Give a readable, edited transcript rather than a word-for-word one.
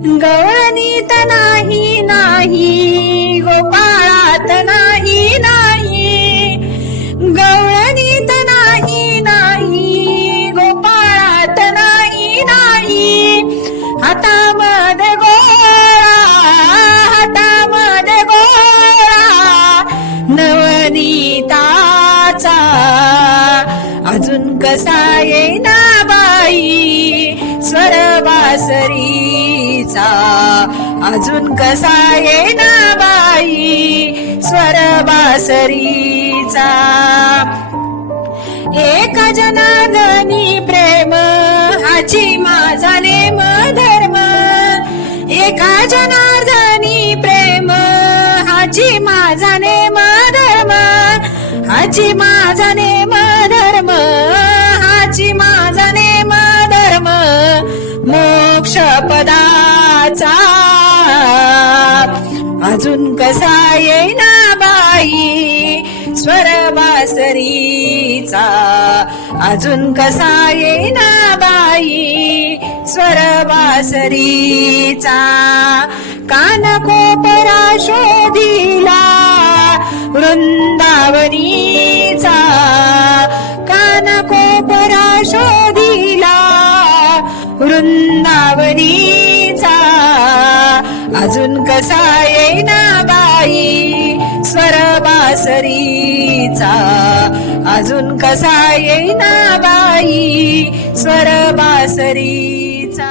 गवळणीत नाही नाही, गोपाळात नाही नाही, गवळणीत नाही नाही, गोपाळात नाही नाही, हातामध्ये गोळा, हातामध्ये गोळा नवनीताचा, अजून कसा येईना बाई स्वर बासरीचा, अजून कसा येईना बाई स्वर बासरीचा. एक जनार्दनी प्रेम हाची माझा नेम धर्म, एका जनार्दनी प्रेम हाची माझा नेम धर्म, हाची माझा नेम धर्म, हाची माझा नेम धर्म, मोक्ष पदाचा, अजून कसा येईना बाई स्वर बासरीचा, अजून कसा येईना बाई स्वर बासरीचा. कानकोपरा शोधिला वृंदावनीचा, कानकोपरा शोधिला वृंदावनीचा, अजून कसा येईना बाई स्वर बासरीचा, अजून कसा येईना बाई स्वर बासरीचा.